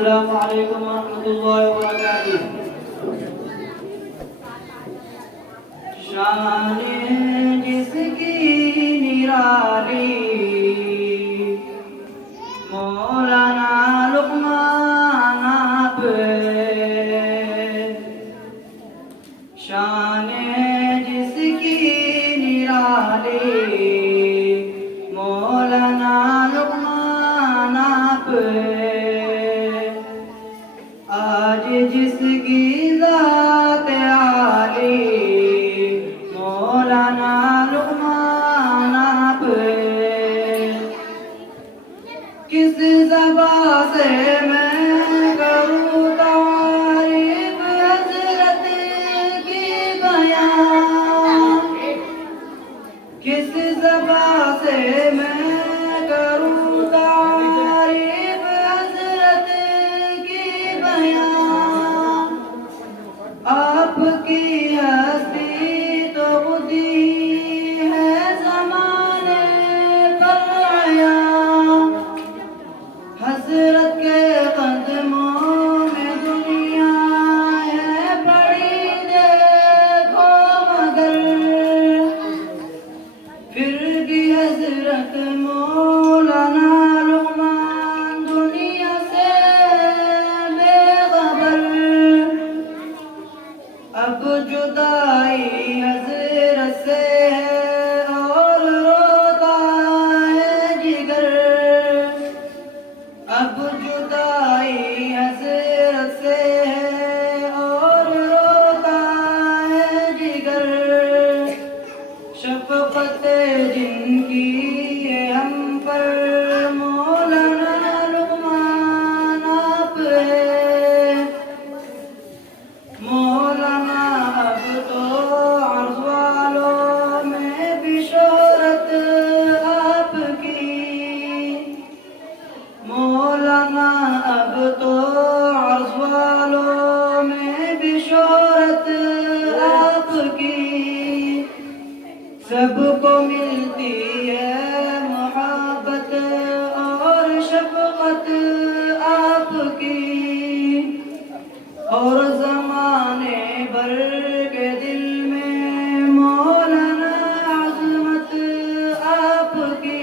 अस्सलामु अलैकुम वरहमतुल्लाहि वबरकातुह। शान-ए जिसकी निराली मौलाना लुक़मान आप है। शान-ए जिसकी निराली मौलाना लुक़मान आप है। आज जिसकी ज़ात आली मौलाना लुक़मान आप है। किस ज़बान से मैं करूँ तारीफ़ हज़रत की बयां, किस ज़बान से मैं करूँ तारीफ़ हज़रत की बयां। आपकी हस्ती तो खुदी है ज़माने पर आया। हज़रत के कदमों में दुनिया है पड़ी देखो मगर, फिर भी हज़रत मौलाना लुक़मान दुनिया से बेखबर। अब जुदाई हज़रत से है और रोता है जिगर। अब जुदाई हज़रत से है और रोता है जिगर। शफ़क़त जिनकी है हम पर मौलाना लुक़मान आप है। मौलाना अब तो अर्ज़ वालों में भी शोहरत आपकी। मौलाना अब तो अर्ज़ वालों में भी शोहरत आपकी। सबको मिलती है मोहब्बत और शफ़क़त आपकी। और ज़माने भर के दिल में मौलाना अज़मत आपकी।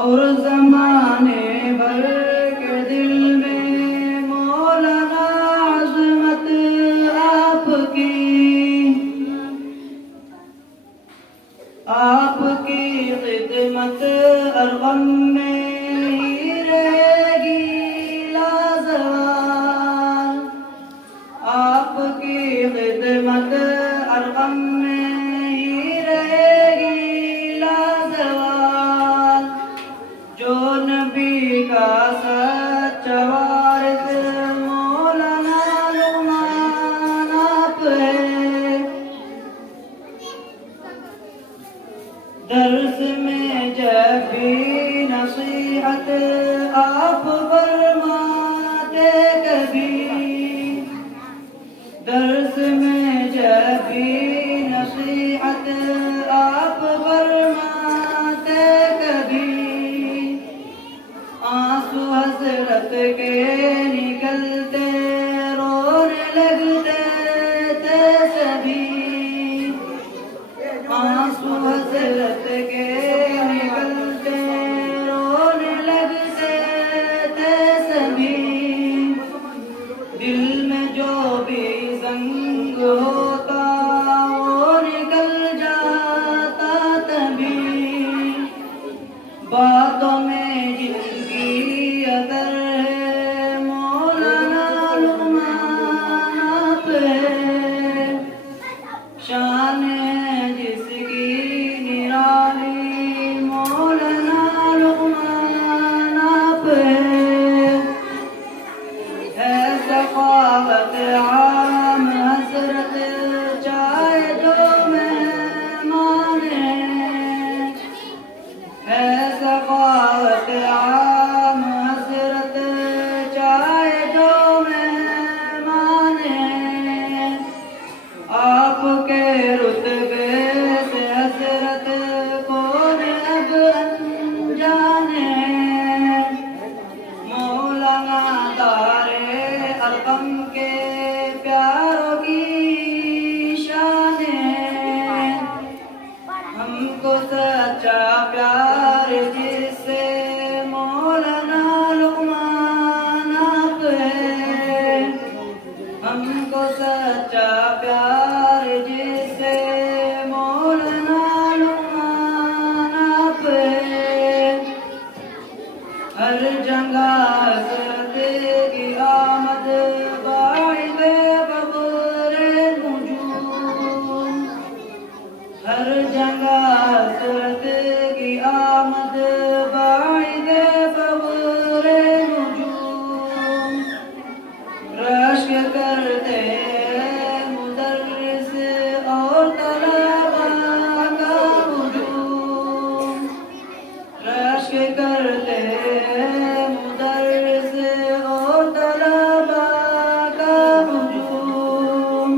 और ज़माने भर के दिल में मौलाना अज़मत आपकी। आपकी खिदमत हर गम में ही रहेगी लाज़वाल। आपकी खिदमत हर गम में ही रहेगी लाज़वाल। जो नबी का सच्चा वारिस मौलाना लुक़मान आप है। दर्स में जब भी नसीहत आप फरमाते कभी। दर्स में जब भी नसीहत आप फरमाते कभी। आंसू हज़रत के निकलते रोने लगते थे सभी। आंसू हज़रत के निकलते रोने लगते थे सभी। दिल में जो भी ज़ंग होता वो निकल जाता तभी। बातों में जिनकी अदर है मौलाना लुक़मान आप है। शान है जिसकी निराली मौलाना लुक़मान आप है। सखावत आम हज़रत चाहे जो मेहमान है। सखावत आम हज़रत चाहे जो मेहमान है। आपके रुतबे से हज़रत कौन अब अनजान है। मौला प्यार जिससे मौलाना लुकमान आप है। हमको सच्चा प्यार जिससे मौलाना लुकमान आप है। हर जगह की आमद बाइदे बबूरे नजूम। हर जगह की आमद बाइदे बबूरे नजूम। रश्क करते मुदर्रिस और तलबा का हुजूम। रश्क करते मुदर्रिस और तलबा का हुजूम।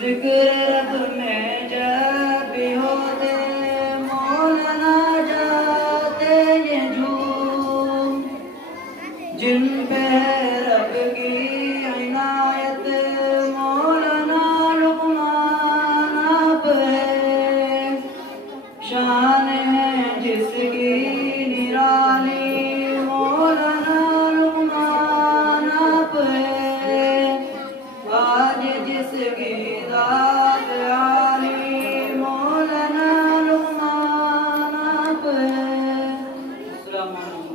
जिक्र रब में जब भी होते मौलाना जाते ये झूम। जिन पे है रब की इनायत मौलाना लुकमान आप है। शान है जिसकी निराली मौलाना लुकमान आप है। आज जिसकी दात आली मौलाना लुकमान आप है। अस्सलाम वालेकुम।